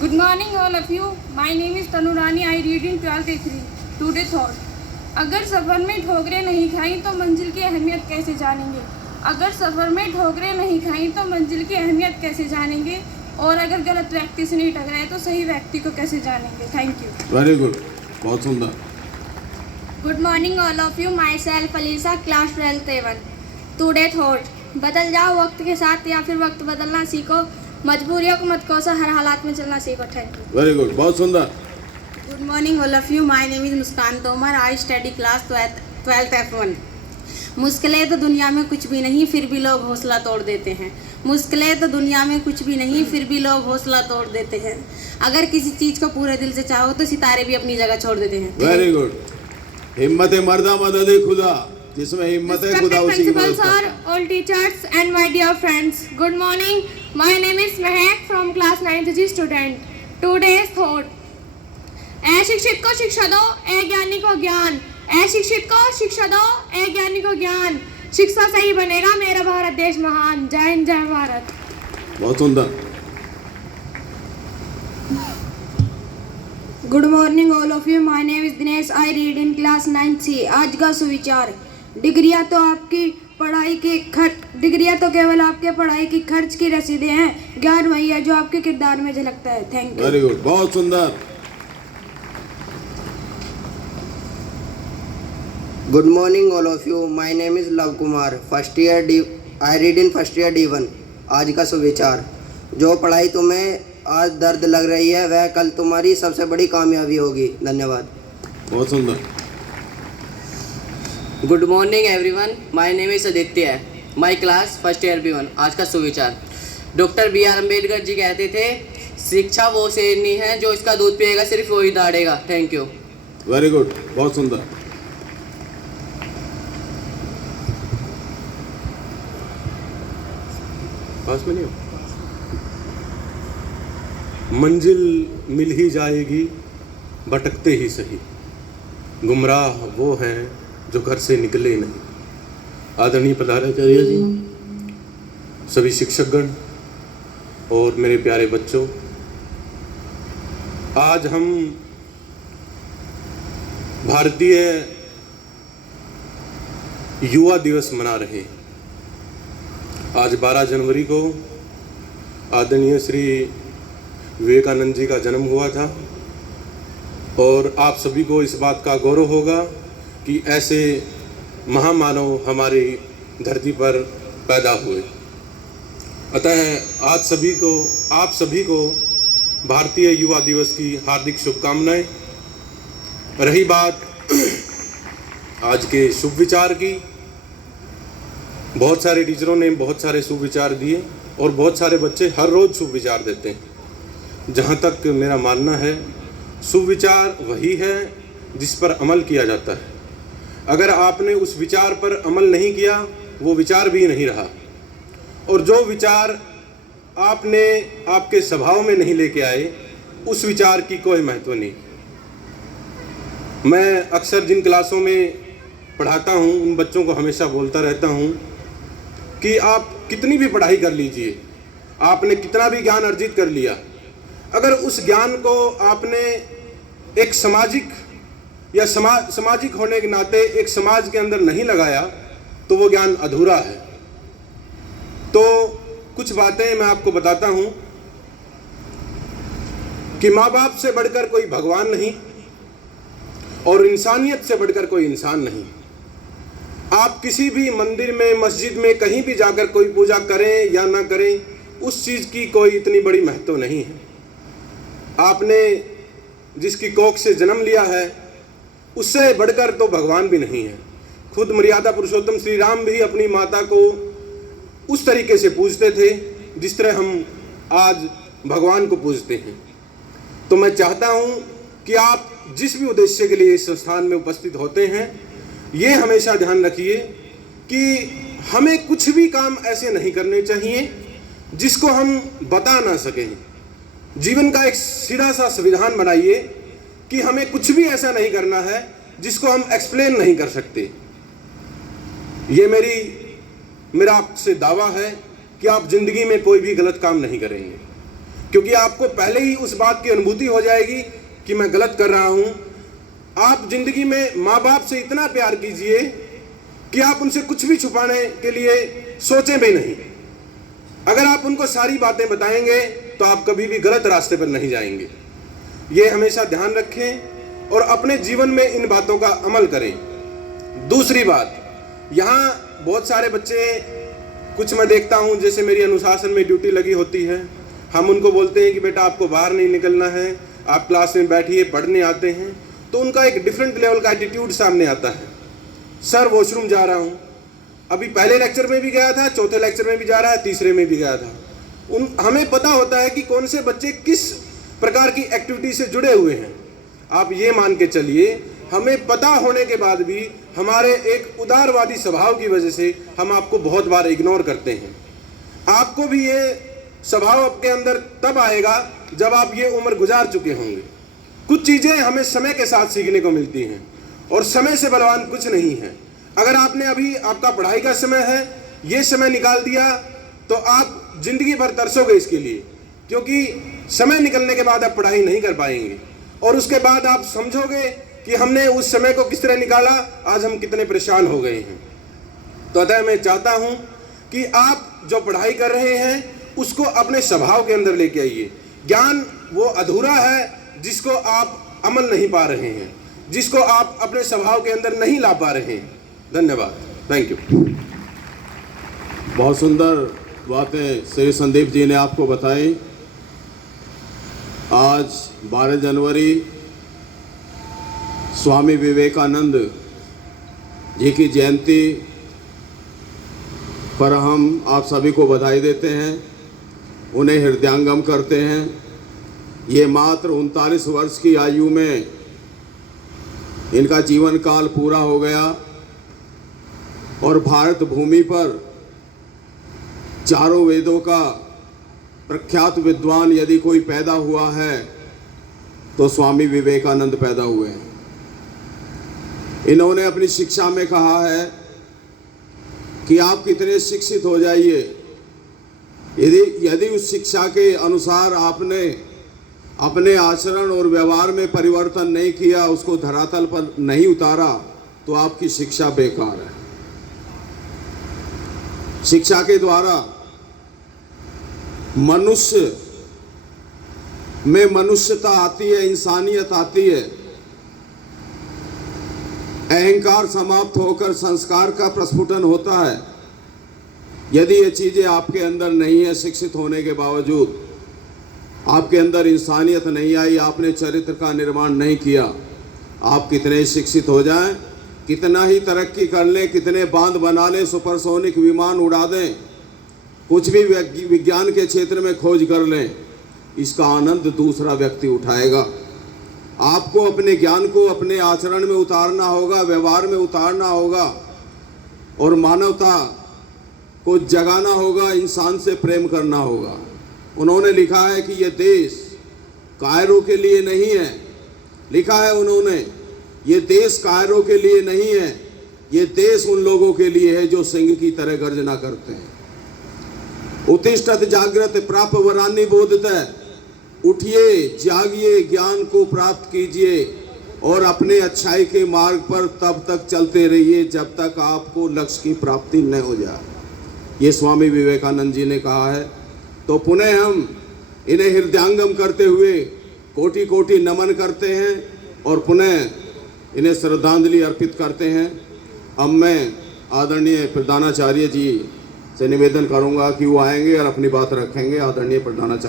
Good morning all of you. My name is Tanurani. I read in 12th A3. Today thought. अगर सफ़र में ठोकरें नहीं खाई तो मंजिल की अहमियत कैसे जानेंगे। अगर सफ़र में ठोकरें नहीं खाई तो मंजिल की अहमियत कैसे जानेंगे, और अगर गलत व्यक्ति से नहीं टकराए तो सही व्यक्ति को कैसे जानेंगे। Thank you. वेरी गुड, बहुत सुंदर। Good morning all of you. Myself Alisa, class 12th A1। Today thought. बदल जाओ वक्त के साथ या फिर वक्त बदलना सीखो, मजबूरियों को मत कोसो, हर हालात में चलना सीखो। Thank you. वेरी गुड, बहुत सुंदर। Good morning all of you. My name is Muskan Tomar. I study class 12th F1. मुश्किलें तो दुनिया में कुछ भी नहीं, फिर भी लोग हौसला तोड़ देते हैं। मुश्किलें तो दुनिया में कुछ भी नहीं, फिर भी लोग हौसला तोड़ देते हैं। अगर किसी चीज़ को पूरे दिल से चाहो तो सितारे भी अपनी जगह छोड़ देते हैं। Very good. हिम्मत है मर्दा, मदद है खुदा। जिसमें हिम्मत है खुदा उसी की मदद करता है। All teachers and my dear friends, good morning. My name is Mehak from class 9th G student. Today's thought. ए शिक्षित को शिक्षा दो, ए ज्ञानी को ज्ञान। ए शिक्षित को शिक्षा दो, ए ज्ञानी को ज्ञान। शिक्षा से ही बनेगा मेरा भारत देश महान। जय हिंद, जय भारत। बहुत सुंदर। Good morning all of you. My name is Dinesh. I read in class 9th C। आज का सुविचार। डिग्रियां तो केवल आपके पढ़ाई की खर्च की रसीदें हैं, ज्ञान वही है जो आपके किरदार में झलकता है। Thank you. वेरी गुड, बहुत सुंदर। Good morning all of you. My name is Love Kumar. I read in first year D1. आज का सुविचार। जो पढ़ाई तुम्हें आज दर्द लग रही है वह कल तुम्हारी सबसे बड़ी कामयाबी होगी। धन्यवाद। बहुत सुंदर। Good morning everyone. My name is Aditya. My class first year B1। आज का सुविचार। Doctor B.R. अम्बेडकर जी कहते थे, शिक्षा वो शेरनी है जो इसका दूध पिएगा सिर्फ वही दौड़ेगा। Thank you. वेरी गुड, बहुत सुंदर। पास में नहीं हो। मंजिल मिल ही जाएगी भटकते ही सही, गुमराह वो हैं जो घर से निकले नहीं। आदरणीय प्रधानाचार्य जी, सभी शिक्षकगण और मेरे प्यारे बच्चों, आज हम भारतीय युवा दिवस मना रहे हैं। आज 12 जनवरी को आदरणीय श्री विवेकानंद जी का जन्म हुआ था, और आप सभी को इस बात का गौरव होगा कि ऐसे महामानव हमारी धरती पर पैदा हुए। अतः आज आप सभी को भारतीय युवा दिवस की हार्दिक शुभकामनाएं। रही बात आज के शुभ विचार की, बहुत सारे टीचरों ने बहुत सारे शुभ विचार दिए और बहुत सारे बच्चे हर रोज़ शुभ विचार देते हैं। जहाँ तक मेरा मानना है, शुभ विचार वही है जिस पर अमल किया जाता है। अगर आपने उस विचार पर अमल नहीं किया, वो विचार भी नहीं रहा, और जो विचार आपने आपके स्वभाव में नहीं लेके आए, उस विचार की कोई महत्व नहीं। मैं अक्सर जिन क्लासों में पढ़ाता हूँ उन बच्चों को हमेशा बोलता रहता हूँ कि आप कितनी भी पढ़ाई कर लीजिए, आपने कितना भी ज्ञान अर्जित कर लिया, अगर उस ज्ञान को आपने एक सामाजिक होने के नाते एक समाज के अंदर नहीं लगाया तो वो ज्ञान अधूरा है। तो कुछ बातें मैं आपको बताता हूँ कि माँ बाप से बढ़कर कोई भगवान नहीं और इंसानियत से बढ़कर कोई इंसान नहीं। आप किसी भी मंदिर में, मस्जिद में, कहीं भी जाकर कोई पूजा करें या ना करें, उस चीज़ की कोई इतनी बड़ी महत्व नहीं है। आपने जिसकी कोख से जन्म लिया है उससे बढ़कर तो भगवान भी नहीं है। खुद मर्यादा पुरुषोत्तम श्री राम भी अपनी माता को उस तरीके से पूजते थे जिस तरह हम आज भगवान को पूजते हैं। तो मैं चाहता हूं कि आप जिस भी उद्देश्य के लिए इस संस्थान में उपस्थित होते हैं, ये हमेशा ध्यान रखिए कि हमें कुछ भी काम ऐसे नहीं करने चाहिए जिसको हम बता ना सकें। जीवन का एक सीधा सा संविधान बनाइए कि हमें कुछ भी ऐसा नहीं करना है जिसको हम एक्सप्लेन नहीं कर सकते। ये मेरा आपसे दावा है कि आप जिंदगी में कोई भी गलत काम नहीं करेंगे। क्योंकि आपको पहले ही उस बात की अनुभूति हो जाएगी कि मैं गलत कर रहा हूं। आप जिंदगी में माँ बाप से इतना प्यार कीजिए कि आप उनसे कुछ भी छुपाने के लिए सोचें भी नहीं। अगर आप उनको सारी बातें बताएंगे तो आप कभी भी गलत रास्ते पर नहीं जाएंगे। ये हमेशा ध्यान रखें और अपने जीवन में इन बातों का अमल करें। दूसरी बात, यहाँ बहुत सारे बच्चे, कुछ मैं देखता हूँ, जैसे मेरी अनुशासन में ड्यूटी लगी होती है, हम उनको बोलते हैं कि बेटा आपको बाहर नहीं निकलना है, आप क्लास में बैठिए, पढ़ने आते हैं, तो उनका एक डिफरेंट लेवल का एटीट्यूड सामने आता है। सर वॉशरूम जा रहा हूँ, अभी पहले लेक्चर में भी गया था, चौथे लेक्चर में भी जा रहा है, तीसरे में भी गया था। हमें पता होता है कि कौन से बच्चे किस प्रकार की एक्टिविटी से जुड़े हुए हैं। आप ये मान के चलिए, हमें पता होने के बाद भी हमारे एक उदारवादी स्वभाव की वजह से हम आपको बहुत बार इग्नोर करते हैं। आपको भी ये स्वभाव आपके अंदर तब आएगा जब आप ये उम्र गुजार चुके होंगे। कुछ चीज़ें हमें समय के साथ सीखने को मिलती हैं और समय से बलवान कुछ नहीं है। अगर आपने अभी, आपका पढ़ाई का समय है, ये समय निकाल दिया तो आप जिंदगी भर तरसोगे इसके लिए, क्योंकि समय निकलने के बाद आप पढ़ाई नहीं कर पाएंगे और उसके बाद आप समझोगे कि हमने उस समय को किस तरह निकाला, आज हम कितने परेशान हो गए हैं। तो अतः मैं चाहता हूं कि आप जो पढ़ाई कर रहे हैं उसको अपने स्वभाव के अंदर लेके आइए। ज्ञान वो अधूरा है जिसको आप अमल नहीं पा रहे हैं, जिसको आप अपने स्वभाव के अंदर नहीं ला पा रहे हैं। धन्यवाद, थैंक यू। बहुत सुंदर बातें श्री संदीप जी ने आपको बताई। आज 12 जनवरी स्वामी विवेकानंद जी की जयंती पर हम आप सभी को बधाई देते हैं, उन्हें हृदयांगम करते हैं। ये मात्र 39 वर्ष की आयु में इनका जीवन काल पूरा हो गया और भारत भूमि पर चारों वेदों का प्रख्यात विद्वान यदि कोई पैदा हुआ है तो स्वामी विवेकानंद पैदा हुए हैं। इन्होंने अपनी शिक्षा में कहा है कि आप कितने शिक्षित हो जाइए, यदि उस शिक्षा के अनुसार आपने अपने आचरण और व्यवहार में परिवर्तन नहीं किया, उसको धरातल पर नहीं उतारा, तो आपकी शिक्षा बेकार है। शिक्षा के द्वारा मनुष्य में मनुष्यता आती है, इंसानियत आती है, अहंकार समाप्त होकर संस्कार का प्रस्फुटन होता है। यदि ये चीज़ें आपके अंदर नहीं है, शिक्षित होने के बावजूद आपके अंदर इंसानियत नहीं आई, आपने चरित्र का निर्माण नहीं किया, आप कितने शिक्षित हो जाएं, कितना ही तरक्की कर लें, कितने बांध बना लें, सुपरसोनिक विमान उड़ा दें, कुछ भी विज्ञान के क्षेत्र में खोज कर लें, इसका आनंद दूसरा व्यक्ति उठाएगा। आपको अपने ज्ञान को अपने आचरण में उतारना होगा, व्यवहार में उतारना होगा और मानवता को जगाना होगा, इंसान से प्रेम करना होगा। उन्होंने लिखा है कि यह देश कायरों के लिए नहीं है, लिखा है उन्होंने, ये देश कायरों के लिए नहीं है, ये देश उन लोगों के लिए है जो सिंह की तरह गर्जना करते हैं। उत्तिष्ठत जागृत प्राप्त वरान्नि बोधतः, उठिए जागिए, ज्ञान को प्राप्त कीजिए और अपने अच्छाई के मार्ग पर तब तक चलते रहिए जब तक आपको लक्ष्य की प्राप्ति न हो जाए। ये स्वामी विवेकानंद जी ने कहा है। तो पुनः हम इन्हें हृदयांगम करते हुए कोटि कोटि नमन करते हैं और पुनः इन्हें श्रद्धांजलि अर्पित करते हैं। अब मैं आदरणीय प्रधानाचार्य जी से निवेदन करूंगा कि वो आएंगे और अपनी बात रखेंगे। आदरणीय प्रधानाचार्य।